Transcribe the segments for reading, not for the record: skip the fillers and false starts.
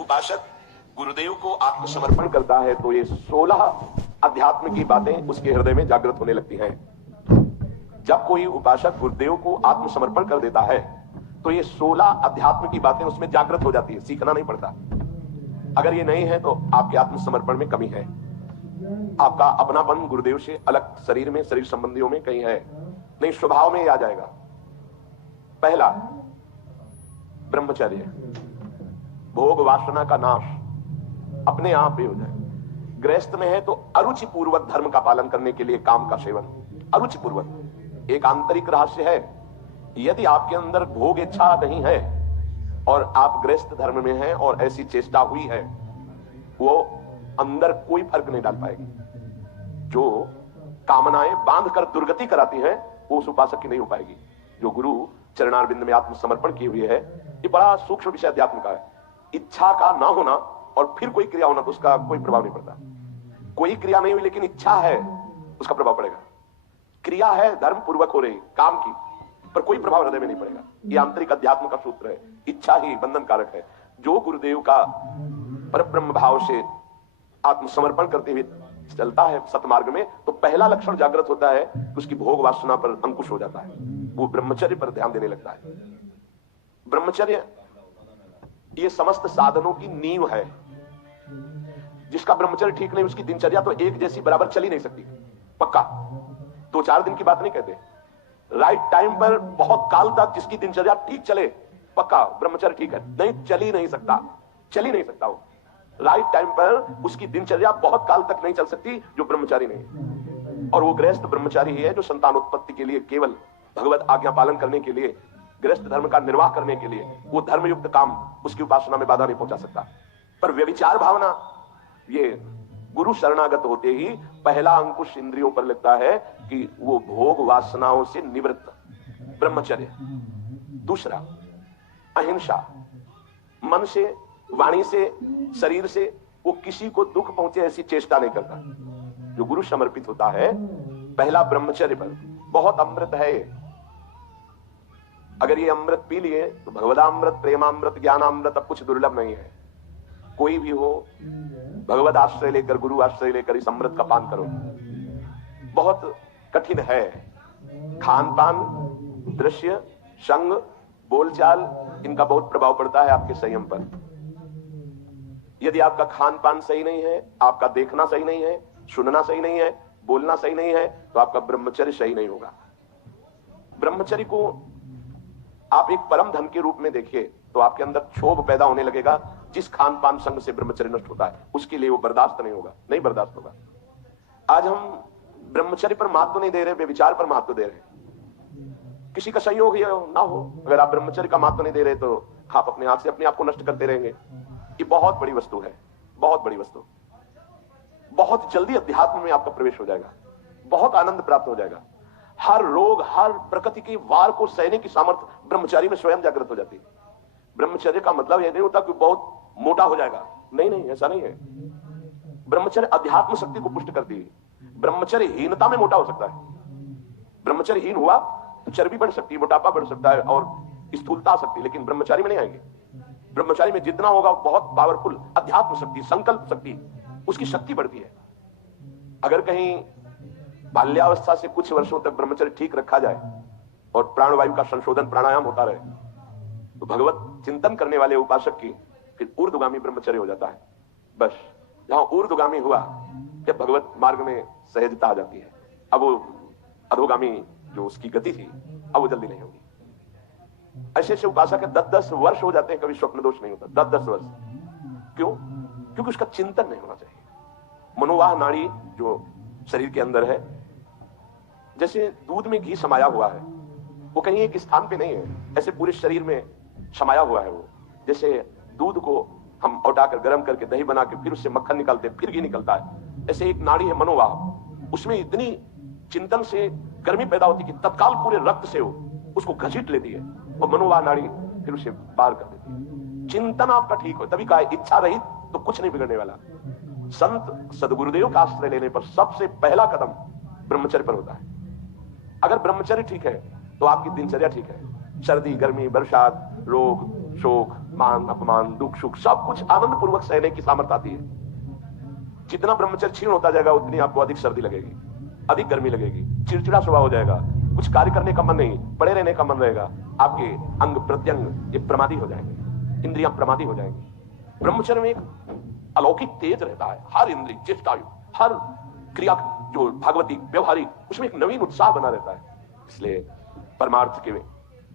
उपासक गुरुदेव को आत्मसमर्पण करता है तो ये 16 अध्यात्म की बातें उसके हृदय में जागृत होने लगती हैं। जब कोई उपासक गुरुदेव को आत्मसमर्पण कर देता है तो ये 16 अध्यात्म की बातें उसमें जागृत हो जाती है, सीखना नहीं पड़ता। अगर ये नहीं है तो आपके आत्मसमर्पण में कमी है, आपका अपनापन गुरुदेव से अलग शरीर में, शरीर संबंधियों में कहीं है नहीं, स्वभाव में ही आ जाएगा। पहला ब्रह्मचर्य, भोग वासना का नाश अपने आप ही हो जाए। गृहस्थ में है तो अरुचि पूर्वक धर्म का पालन करने के लिए काम का सेवन, अरुचि पूर्वक। एक आंतरिक रहस्य है, यदि आपके अंदर भोग इच्छा नहीं है और आप गृहस्थ धर्म में हैं और ऐसी चेष्टा हुई है, वो अंदर कोई फर्क नहीं डाल पाएगी। जो कामनाएं बांधकर दुर्गति कराती हैं वो उस उपासक की नहीं हो पाएगी। जो गुरु चरणारविंद में आत्मसमर्पण की हुई है, ये बड़ा सूक्ष्म विषय अध्यात्म का है। इच्छा का ना होना और फिर कोई क्रिया होना तो उसका कोई प्रभाव नहीं पड़ता। कोई क्रिया नहीं हुई लेकिन इच्छा है, उसका प्रभाव पड़ेगा। क्रिया है धर्म पूर्वक हो रही काम की, पर कोई प्रभाव हृदय में नहीं पड़ेगा। ये आंतरिक अध्यात्म का सूत्र है। इच्छा ही बंधन कारक है। जो गुरुदेव का परब्रह्म भाव से आत्मसमर्पण करते हुए चलता है सतमार्ग में, तो पहला लक्षण जागृत होता है कि उसकी भोग वासना पर अंकुश हो जाता है, वो ब्रह्मचर्य पर ध्यान देने लगता है। ब्रह्मचर्य ये समस्त साधनों की नींव है। जिसका ब्रह्मचर्य ठीक नहीं, उसकी दिनचर्या तो एक जैसी बराबर चल ही नहीं सकती। पक्का 2-4 दिन की बात नहीं कहते, राइट टाइम पर बहुत काल तक जिसकी दिनचर्या ठीक चले, पक्का ब्रह्मचर्य ठीक है। नहीं, चल ही नहीं सकता, चल ही नहीं सकता। वो राइट टाइम पर उसकी दिनचर्या बहुत काल तक नहीं चल सकती जो ब्रह्मचारी नहीं। और वो गृहस्थ ब्रह्मचारी ही है जो संतानोत्पत्ति के लिए, केवल भगवत आज्ञा पालन करने के लिए, गृहस्थ धर्म का निर्वाह करने के लिए, वो धर्मयुक्त काम उसकी उपासना में बाधा नहीं पहुंचा सकता। पर व्यभिचार भावना, ये गुरु शरणागत होते ही पहला अंकुश इंद्रियों पर लगता है कि वो भोग वासनाओं से निवृत्त, ब्रह्मचर्य। दूसरा अहिंसा, मन से, वाणी से, शरीर से वो किसी को दुख पहुंचे ऐसी चेष्टा नहीं करता। जो गुरु समर्पित होता है पहला ब्रह्मचर्य पर, बहुत अमृत है ये। अगर ये अमृत पी लिए तो भगवदामृत, प्रेमामृत, ज्ञानामृत अब कुछ दुर्लभ नहीं है। कोई भी हो, भगवत आश्रय लेकर, गुरु आश्रय लेकर इस अमृत का पान करो। बहुत कठिन है। खान पान, दृश्य, संग, बोलचाल, इनका बहुत प्रभाव पड़ता है आपके संयम पर। यदि आपका खान पान सही नहीं है, आपका देखना सही नहीं है, सुनना सही नहीं है, बोलना सही नहीं है, तो आपका ब्रह्मचर्य सही नहीं होगा। ब्रह्मचर्य को आप एक परम धन के रूप में देखिए तो आपके अंदर क्षोभ पैदा होने लगेगा। जिस खान पान संग से ब्रह्मचर्य नष्ट होता है उसके लिए वो बर्दाश्त नहीं होगा, नहीं बर्दाश्त होगा। आज हम ब्रह्मचर्य पर महत्व नहीं दे रहे, विचार पर महत्व दे रहे। किसी का संयोग ना हो, अगर आप ब्रह्मचर्य का महत्व नहीं दे रहे तो आप अपने हाथ से अपने आप को नष्ट करते रहेंगे। ये बहुत बड़ी वस्तु है, बहुत बड़ी वस्तु। बहुत जल्दी अध्यात्म में आपका प्रवेश हो जाएगा, बहुत आनंद प्राप्त हो जाएगा। हर रोग, हर प्रकृति की वार को सहने की सामर्थ्य ब्रह्मचारी में स्वयं जागृत हो जाती है। ब्रह्मचर्य का मतलब यह नहीं होता कि बहुत मोटा हो जाएगा, नहीं नहीं, ऐसा नहीं है। ब्रह्मचर्य अध्यात्म शक्ति को पुष्ट करती है। ब्रह्मचर्य हीनता में मोटा हो सकता है। ब्रह्मचर्य हीन हुआ तो चर्बी बढ़ सकती है, मोटापा बढ़ सकता है और स्थूलता आ सकती है, लेकिन ब्रह्मचारी में नहीं आएंगे। ब्रह्मचारी में जितना होगा बहुत पावरफुल अध्यात्म शक्ति, संकल्प शक्ति, उसकी शक्ति बढ़ती है। अगर कहीं बाल्यावस्था से कुछ वर्षों तक ब्रह्मचर्य ठीक रखा जाए और प्राणवायु का संशोधन, प्राणायाम होता रहे, तो भगवत चिंतन करने वाले उपासक की फिर ऊर्ध्वगामी ब्रह्मचर्य हो जाता है। बस जहां ऊर्ध्वगामी हुआ, जब भगवत मार्ग में सहजता आ जाती है, अब वो अधोगामी जो उसकी गति थी अब वो जल्दी नहीं होगी। ऐसे ऐसे उपासक 10-10 वर्ष हो जाते हैं, कभी स्वप्न दोष नहीं होता। 10-10 वर्ष क्यों? क्योंकि उसका चिंतन नहीं होना चाहिए। मनोवाह नाड़ी जो शरीर के अंदर है, जैसे दूध में घी समाया हुआ है, वो कहीं एक स्थान पे नहीं है, ऐसे पूरे शरीर में समाया हुआ है। वो जैसे दूध को हम उठाकर गर्म करके दही बना के फिर उससे मक्खन निकालते हैं, फिर घी निकलता है, ऐसे एक नाड़ी है मनोवाह, उसमें इतनी चिंतन से गर्मी पैदा होती कि तत्काल पूरे रक्त से वो उसको घसीट लेती है और मनोवाह नाड़ी फिर उसे बाहर कर देती है। चिंतन आपका ठीक हो, तभी कहा इच्छा रहित तो कुछ नहीं बिगड़ने वाला। संत सदगुरुदेव का आश्रय लेने पर सबसे पहला कदम ब्रह्मचर्य पर होता है। अगर ब्रह्मचर्य ठीक है तो आपकी दिनचर्या ठीक है। सर्दी, गर्मी, बरसात, रोग, शोक, मान अपमान दुख सुख सब कुछ आनंद पूर्वक सहने की सामर्थ्य आती है। जितना ब्रह्मचर्य क्षीण होता जाएगा उतनी आपको अधिक सर्दी लगेगी, अधिक गर्मी लगेगी, चिड़चिड़ा स्वभाव हो जाएगा, कुछ कार्य करने का मन नहीं, पड़े रहने का मन रहेगा, आपके अंग प्रत्यंग ये प्रमादी हो जाएंगे, इंद्रियां प्रमादी हो जाएंगी। ब्रह्मचर्य में एक अलौकिक तेज रहता है, हर इंद्रिय चेष्टायु हर क्रिया जो भागवतिक व्यवहारिक उसमें एक नवीन उत्साह बना रहता है। इसलिए परमार्थ के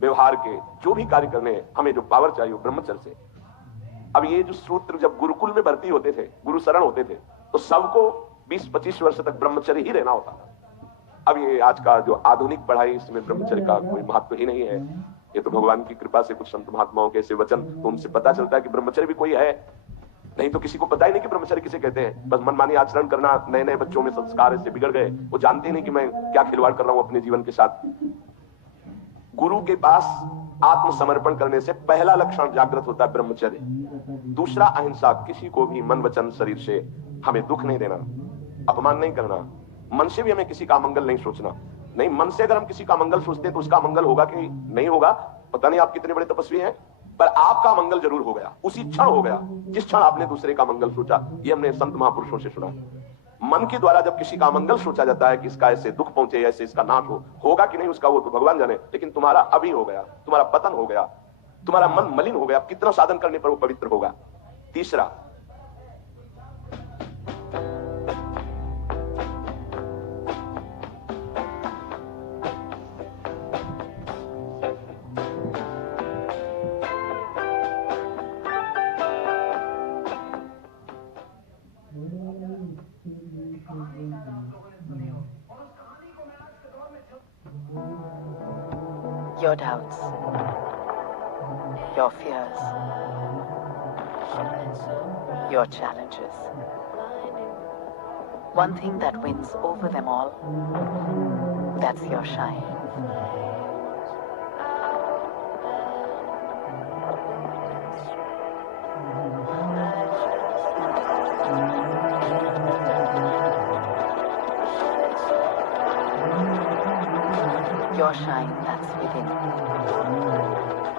व्यवहार के जो भी कार्य करने हैं हमें जो पावर चाहिए वो ब्रह्मचर्य से। अब ये जो सूत्र जब गुरुकुल में भर्ती होते थे, गुरु शरण होते थे, तो सबको 20-25 वर्ष तक ब्रह्मचर्य ही रहना होता था। अब ये आज का जो आधुनिक पढ़ाई इसमें ब्रह्मचर्य का कोई महत्व ही नहीं है। ये तो भगवान की कृपा से कुछ संत महात्माओं के ऐसे वचन, तो उनसे पता चलता है कि ब्रह्मचर्य भी कोई है, नहीं तो किसी को पता ही नहीं कि ब्रह्मचर्य किसे कहते हैं। बस मनमानी आचरण करना, नए नए बच्चों में संस्कार ऐसे बिगड़ गए, वो जानते नहीं कि मैं क्या खिलवाड़ कर रहा हूं अपने जीवन के साथ। गुरु के पास आत्मसमर्पण करने से पहला लक्षण जागृत होता है ब्रह्मचर्य। दूसरा अहिंसा, किसी को भी मन वचन शरीर से हमें दुख नहीं देना, अपमान नहीं करना, मन से भी हमें किसी का मंगल नहीं सोचना। नहीं, मन से अगर हम किसी का मंगल सोचते हैं तो उसका मंगल होगा कि नहीं होगा पता नहीं, आप कितने बड़े तपस्वी हैं, पर आपका मंगल जरूर हो गया, उसी क्षण हो गया जिस क्षण आपने दूसरे का मंगल सोचा। ये हमने संत महापुरुषों से सुना। मन के द्वारा जब किसी का मंगल सोचा जाता है कि इसका ऐसे दुख पहुंचे, ऐसे इसका नाश हो, होगा कि नहीं उसका वो तो भगवान जाने, लेकिन तुम्हारा अभी हो गया, तुम्हारा पतन हो गया, तुम्हारा मन मलिन हो गया, कितना साधन करने पर वो पवित्र होगा। तीसरा, your doubts, your fears, your challenges. One thing that wins over them all, that's your shine. Your shine that's within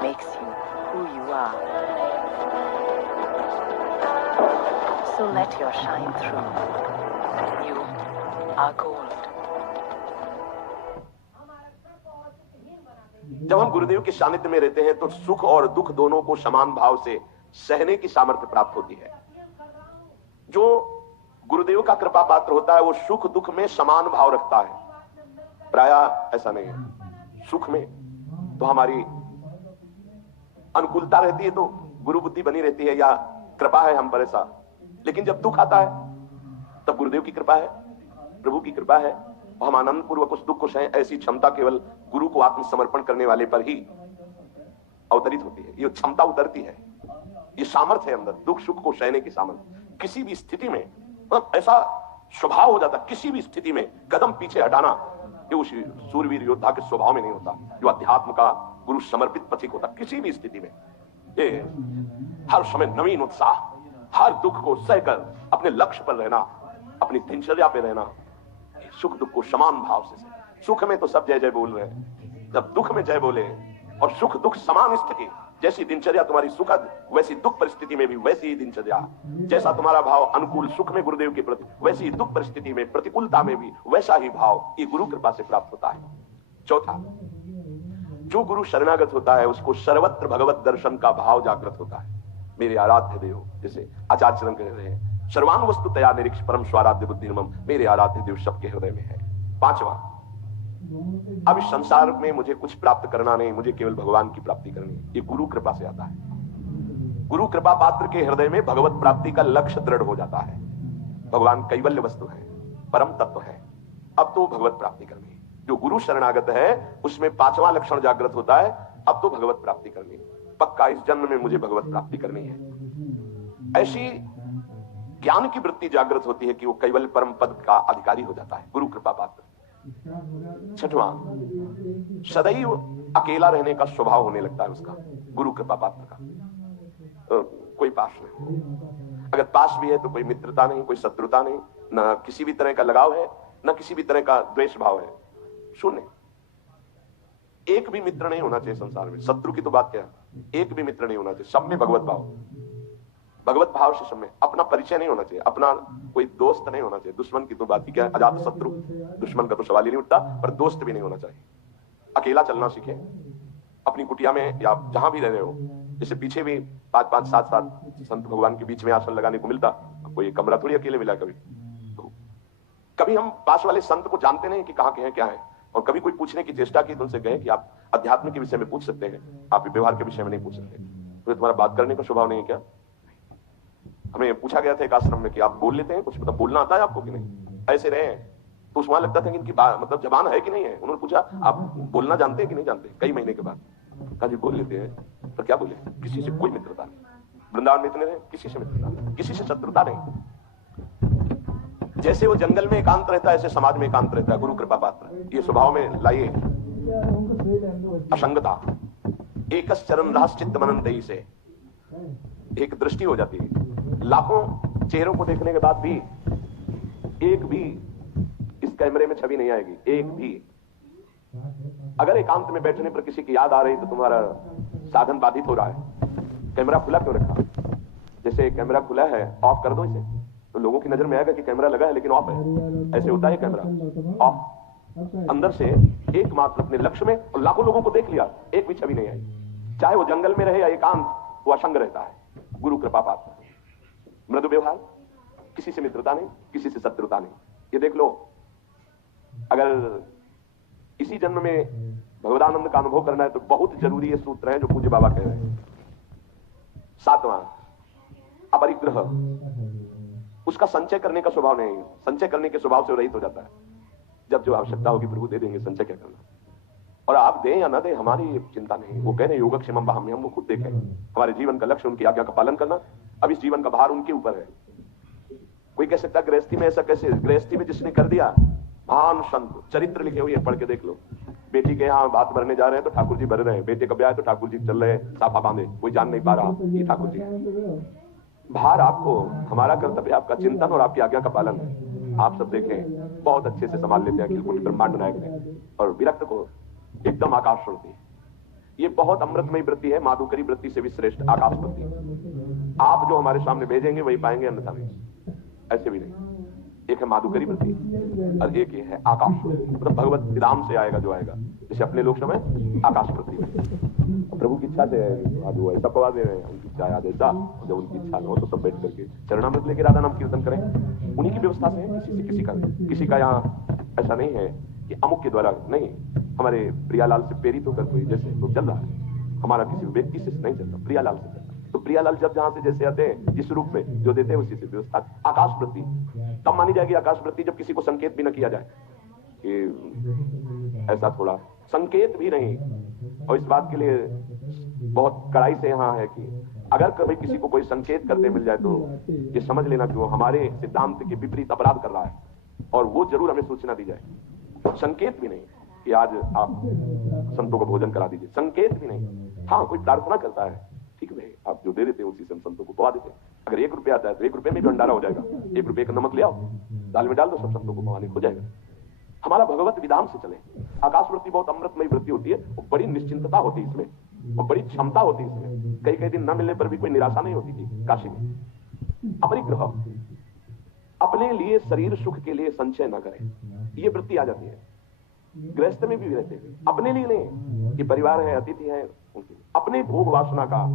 makes you who you are. So let your shine through. You are gold. जब हम गुरुदेव के सानिध्य में रहते हैं तो सुख और दुख दोनों को समान भाव से सहने की सामर्थ्य प्राप्त होती है। जो गुरुदेव का कृपा पात्र होता है वो सुख दुख में समान भाव रखता है। प्रायः ऐसा नहीं है। सुख में तो हमारी अनुकूलता रहती है तो गुरु बुद्धि बनी रहती है या कृपा है हम पर ऐसा, लेकिन जब दुख आता है तब गुरुदेव की कृपा है, प्रभु की कृपा है और हम आनंद पूर्वक उस दुख को सहें। ऐसी क्षमता केवल गुरु को आत्मसमर्पण करने वाले पर ही अवतरित होती है। ये क्षमता उतरती है, ये सामर्थ्य है अंदर दुख सुख को सहने की सामर्थ्य। किसी भी स्थिति में ऐसा स्वभाव हो जाता, किसी भी स्थिति में कदम पीछे हटाना ये उस सूरवीर योद्धा के स्वभाव में नहीं होता, जो अध्यात्म का गुरु समर्पित पथिक होता। किसी भी स्थिति में ये हर समय नवीन उत्साह, हर दुख को सहकर अपने लक्ष्य पर रहना, अपनी दिनचर्या पे रहना, सुख दुख को समान भाव से। सुख में तो सब जय जय बोल रहे हैं, जब दुख में जय बोले और सुख दुख समान स्थिति, जैसी दिनचर्या तुम्हारी सुखद वैसी दुख परिस्थिति में भी वैसी ही दिनचर्या, जैसा तुम्हारा भाव अनुकूल सुख में गुरुदेव के प्रति वैसी ही दुख परिस्थिति में प्रतिकूलता में भी वैसा ही भाव ये गुरु कृपा से प्राप्त होता है। चौथा, जो गुरु शरणागत होता है उसको सर्वत्र भगवत दर्शन का भाव जागृत होता है। मेरे आराध्य देव, जैसे आचार्य चरण कह रहे हैं, सर्वान वस्तु तया निरीक्ष परम स्वाराध्य बुद्धिर्मम, मेरे आराध्य देव सबके हृदय में है। पांचवा, अब इस संसार में मुझे कुछ प्राप्त करना नहीं, मुझे केवल भगवान की प्राप्ति करनी है। ये गुरु कृपा से आता है। गुरु कृपा पात्र के हृदय में भगवत प्राप्ति का लक्ष्य दृढ़ हो जाता है। भगवान कैवल्य वस्तु है, परम तत्व है, अब तो भगवत प्राप्ति करनी है। जो गुरु शरणागत है उसमें पांचवा लक्षण जागृत होता है, अब तो भगवत प्राप्ति करनी है, पक्का इस जन्म में मुझे भगवत प्राप्ति करनी है। ऐसी ज्ञान की वृत्ति जागृत होती है कि वो कैवल्य परम पद का अधिकारी हो जाता है, गुरु कृपा पात्र। छठवां, सदैव अकेला रहने का स्वभाव होने लगता है उसका, गुरु कृपा पात्र का। कोई पास नहीं, अगर पास भी है तो कोई मित्रता नहीं, कोई शत्रुता नहीं, ना किसी भी तरह का लगाव है, ना किसी भी तरह का द्वेष भाव है, शून्य। एक भी मित्र नहीं होना चाहिए संसार में। शत्रु की तो बात क्या है, एक भी मित्र नहीं होना चाहिए। सब में भगवत भाव, भगवत भाव से सब में। अपना परिचय नहीं होना चाहिए, अपना कोई दोस्त नहीं होना चाहिए। दुश्मन की तो बात ही क्या है, अजात शत्रु, दुश्मन का तो सवाल ही नहीं उठता। पर दोस्त भी नहीं होना चाहिए। अकेला चलना सीखे, अपनी कुटिया में या जहां भी रह रहे हो। जैसे पीछे भी 5-5, 7-7 संत भगवान के बीच में आसन लगाने को मिलता। कोई कमरा थोड़ी अकेले मिला कभी। तो कभी हम पास वाले संत को जानते नहीं कि कहाँ के हैं, क्या है। और कभी कोई पूछने की चेष्टा की तो उनसे कहे कि आप अध्यात्म के विषय में पूछ सकते हैं, आप व्यवहार के विषय में नहीं पूछ सकते। तो तुम्हारा बात करने का स्वभाव नहीं है क्या? हमें पूछा गया था एक आश्रम में कि आप बोल लेते हैं कुछ, मतलब बोलना आता है आपको कि नहीं? ऐसे रहे तो वहां लगता था कि इनकी मतलब जबान है कि नहीं है। उन्होंने पूछा आप बोलना जानते हैं कि नहीं जानते। कई महीने के बाद कहा जी बोल लेते हैं। तो क्या बोले? किसी से कोई मित्रता नहीं। वृंदावन में इतने रहे, किसी से मित्रता नहीं, किसी से शत्रुता नहीं। जैसे वो जंगल में एकांत रहता है, ऐसे समाज में एकांत रहता है। गुरु कृपा पात्र ये स्वभाव में लाइए असंगता। एक चरण रास चित्त मनन दई से एक दृष्टि हो जाती है। लाखों चेहरों को देखने के बाद भी एक भी इस कैमरे में छवि नहीं आएगी, एक भी। अगर एकांत में बैठने पर किसी की याद आ रही तो तुम्हारा साधन बाधित हो रहा है। कैमरा खुला क्यों रखा? जैसे कैमरा खुला है, ऑफ कर दो इसे तो लोगों की नजर में आएगा कि कैमरा लगा है लेकिन ऑफ है। ऐसे होता है कैमरा ऑफ। अंदर से एकमात्र अपने लक्ष्य में, और लाखों लोगों को देख लिया, एक भी छवि नहीं आई। चाहे वो जंगल में रहे या एकांत, वो असंग रहता है। गुरु कृपा पात्र, मृदु व्यवहार, किसी से मित्रता नहीं, किसी से शत्रुता नहीं। ये देख लो, अगर इसी जन्म में भगवदानंद का अनुभव करना है तो बहुत जरूरी ये सूत्र है जो पूज्य बाबा कह रहे हैं। 7वां अपरिग्रह, उसका संचय करने का स्वभाव नहीं। संचय करने के स्वभाव से रहित हो जाता है। जब जो आवश्यकता होगी प्रभु दे देंगे, संचय क्या करना। और आप दें या ना दें हमारी चिंता नहीं। वो कह रहे हैं योगक्षेमम वहां, हम वो खुद देखें। हमारे जीवन का लक्ष्य उनकी आज्ञा का पालन करना। अब इस जीवन का भार उनके ऊपर है। कोई कह सकता है गृहस्थी में ऐसा कैसे? गृहस्थी में जिसने कर दिया, महान संत चरित्र लिखे हुए पढ़ के देख लो। बेटी के यहाँ बात भरने जा रहे हैं तो ठाकुर जी भर रहे हैं। बेटे का ब्याह है तो ठाकुर जी चल रहे हैं साफा बांधे, कोई जान नहीं पा रहा ये ठाकुर जी। भार आपको, हमारा कर्तव्य आपका चिंतन और आपकी आज्ञा का पालन है। आप सब देखें बहुत अच्छे से संभाल लेते हैं अखिल कोटि ब्रह्मांड नायक ने। और विरक्त को एकदम आकाश वृत्ति, ये बहुत अमृतमयी वृत्ति है। माधुकरी वृत्ति से भी श्रेष्ठ आकाश वृत्ति। आप जो हमारे सामने भेजेंगे वही पाएंगे, अन्यथा नहीं। ऐसे भी नहीं। एक है माधुकरी वृत्ति और एक ये है आकाश वृत्ति। मतलब भगवत विधाम से आएगा जो आएगा। जैसे अपने लोग समय आकाश वृत्ति, प्रभु की इच्छा से आज वो ऐसा पवा दे रहे हैं। उनकी इच्छा आज ऐसा, जब उनकी इच्छा हो तो सब बैठ करके चरणामृत लेके राधा नाम कीर्तन करें। उन्हीं की व्यवस्था से, किसी से किसी का यहाँ ऐसा नहीं है कि अमुक के द्वारा नहीं। हमारे प्रियालाल से प्रेरित होकर कोई जैसे तो चल रहा है, हमारा किसी व्यक्ति से नहीं चलता, प्रियालाल से चलता। तो प्रियालाल जब जहां से जैसे आते हैं जिस रूप में जो देते हैं उसी से व्यवस्था। आकाश वृत्ति तब मानी जाएगी आकाश वृत्ति जब किसी को संकेत भी न किया जाए कि ऐसा, थोड़ा संकेत भी नहीं। और इस बात के लिए बहुत कड़ाई से यहाँ है कि अगर कभी किसी को कोई संकेत करते मिल जाए तो ये समझ लेना कि वो हमारे सिद्धांत के विपरीत अपराध कर रहा है, और वो जरूर हमें सूचना दी जाए। संकेत भी नहीं कि आज आप संतों को भोजन करा दीजिए, संकेत भी नहीं। हाँ, कोई प्रार्थना करता है, ठीक है, आप जो दे देते हैं उसी से हम संतों को पवा देते हैं। अगर 1 रुपया आता है तो 1 रुपये में भी भंडारा हो जाएगा। 1 रुपये का नमक ले आओ, दाल में डाल दो, सब संतों को पवाने हो जाएगा। हमारा भगवत विधान से चले। आकाश वृत्ति बहुत अमृतमयी वृत्ति होती है, और बड़ी निश्चिंतता होती है इसमें, और बड़ी क्षमता होती है इसमें। कई दिन न मिलने पर भी कोई निराशा नहीं होती थी काशी में। अपरिग्रह, अपने लिए शरीर सुख के लिए संचय न करें, ये वृत्ति आ जाती है। गृहस्थ में भी रहते हैं, अपने लिए नहीं कि परिवार है, अतिथि है, उनके अपने भोग वासना का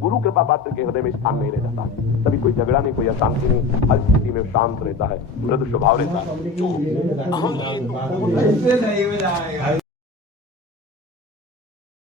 गुरु कृपा पात्र के हृदय में स्थान नहीं रह जाता। तभी कोई झगड़ा नहीं, कोई अशांति नहीं, हर स्थिति में शांत रहता है, मृदु स्वभाव रहता है।